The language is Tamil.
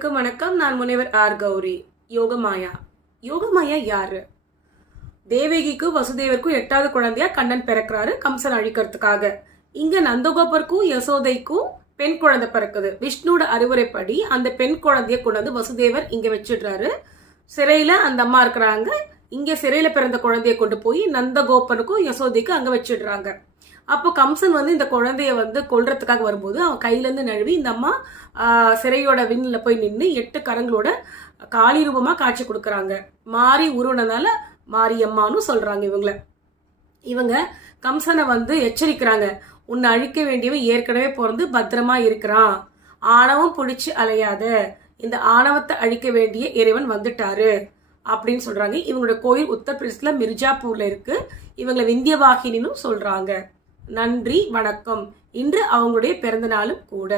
அனைவருக்கும் வணக்கம். நான் முனைவர் ஆர் கௌரி. யோகமாயா. யோகமாயா யாரு? தேவகிக்கும் வசுதேவருக்கும் 8வது குழந்தையா கண்ணன் பிறக்கிறாரு கம்சன் அழிக்கிறதுக்காக. இங்க நந்தகோபருக்கும் யசோதைக்கும் பெண் குழந்தை பிறக்குது. விஷ்ணுவோட அறிவுரைப்படி அந்த பெண் குழந்தைய கொண்டு வந்து வசுதேவர் இங்க வச்சிடுறாரு. சிறையில அந்த அம்மா இருக்கிறாங்க. இங்க சிறையில பிறந்த குழந்தைய கொண்டு போய் நந்தகோபனுக்கும் யசோதைக்கும் அங்க வச்சிடுறாங்க. அப்போ கம்சன் வந்து இந்த குழந்தைய வந்து கொல்றதுக்காக வரும்போது அவன் கையிலேருந்து நழுவி இந்த அம்மா சிறையோட விண்ணில் போய் நின்று 8 கரங்களோட காளி ரூபமா காட்சி கொடுக்குறாங்க. மாறி உருவனதால மாரியம்மான்னு சொல்றாங்க. இவங்க கம்சனை வந்து எச்சரிக்கிறாங்க. உன்னை அழிக்க வேண்டியவன் ஏற்கனவே பிறந்து பத்திரமா இருக்கிறான், ஆணவம் பிடிச்சு அலையாத, இந்த ஆணவத்தை அழிக்க வேண்டிய இறைவன் வந்துட்டாரு அப்படின்னு சொல்றாங்க. இவங்களோட கோயில் உத்தரப்பிரதேசத்துல மிர்ஜாப்பூர்ல இருக்கு. இவங்களை விந்தியவாகினின்னு சொல்றாங்க. நன்றி, வணக்கம். இன்று அவங்களுடைய பிறந்த நாளும் கூட.